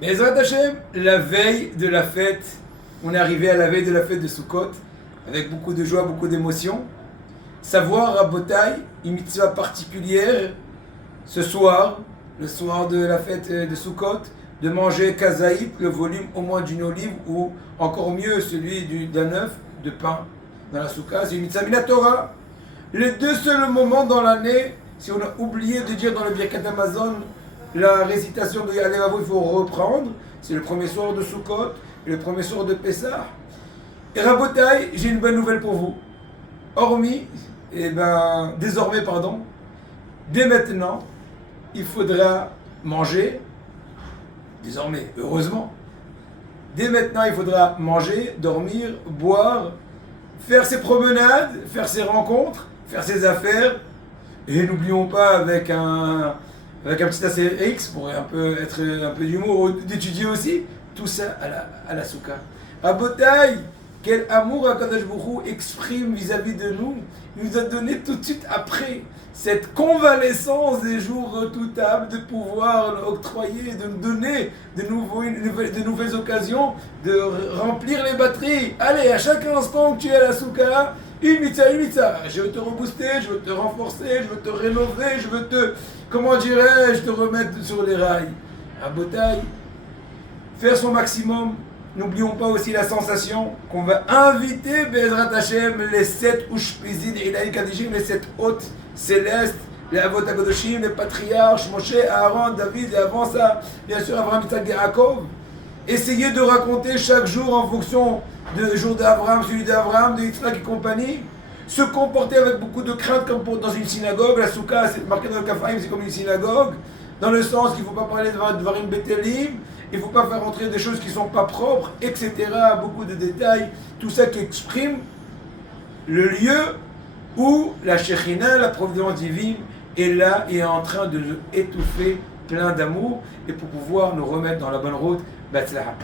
Bezrat Hashem, la veille de la fête, on est arrivé à la veille de la fête de Sukkot, avec beaucoup de joie, beaucoup d'émotion. Savoir à Botaï, une mitzvah particulière, ce soir, le soir de la fête de Sukkot, de manger kazaït, le volume au moins d'une olive, ou encore mieux celui d'un œuf de pain dans la soukha. C'est une mitzvah minatora. Les deux seuls moments dans l'année, si on a oublié de dire dans le Birkat Hamazon, la récitation de Yalevavo, il faut reprendre. C'est le premier soir de Sukkot et le premier soir de Pessah. Et Rabotai, j'ai une bonne nouvelle pour vous. Désormais, dès maintenant, il faudra manger. Désormais, heureusement. Dès maintenant, il faudra manger, dormir, boire, faire ses promenades, faire ses rencontres, faire ses affaires. Et n'oublions pas avec un petit Astérix pour être un peu d'humour, d'étudier aussi, tout ça à la soukha. À Botaï, quel amour Akadosh Baruch Hu exprime vis-à-vis de nous. Il nous a donné tout de suite après cette convalescence des jours redoutables de pouvoir octroyer, de nous donner de nouvelles occasions de remplir les batteries. Allez, à chaque instant que tu es à la soukha, une mitzvah, je veux te rebooster, je veux te renforcer, je veux te rénover, je veux te remettre sur les rails. À Botaï, faire son maximum. N'oublions pas aussi la sensation qu'on va inviter Bezrat Hashem, les 7 Ushpizid et les 7 hôtes célestes, les Avot HaKadoshim, les patriarches, Moshe, Aaron, David et avant ça, bien sûr, Abraham, Yitzhak et Yaakov. Essayez de raconter chaque jour en fonction du jour d'Abraham, celui d'Abraham, de Yitzhak et compagnie. Se comporter avec beaucoup de crainte comme dans une synagogue. La soukha, c'est marqué dans le Kafaïm, c'est comme une synagogue. Dans le sens qu'il ne faut pas parler de Dvarim Betelim, il ne faut pas faire entrer des choses qui ne sont pas propres, etc. Beaucoup de détails. Tout ça qui exprime le lieu où la Shekhinah, la providence divine, est là et est en train de nous étouffer plein d'amour et pour pouvoir nous remettre dans la bonne route. Batzlaha.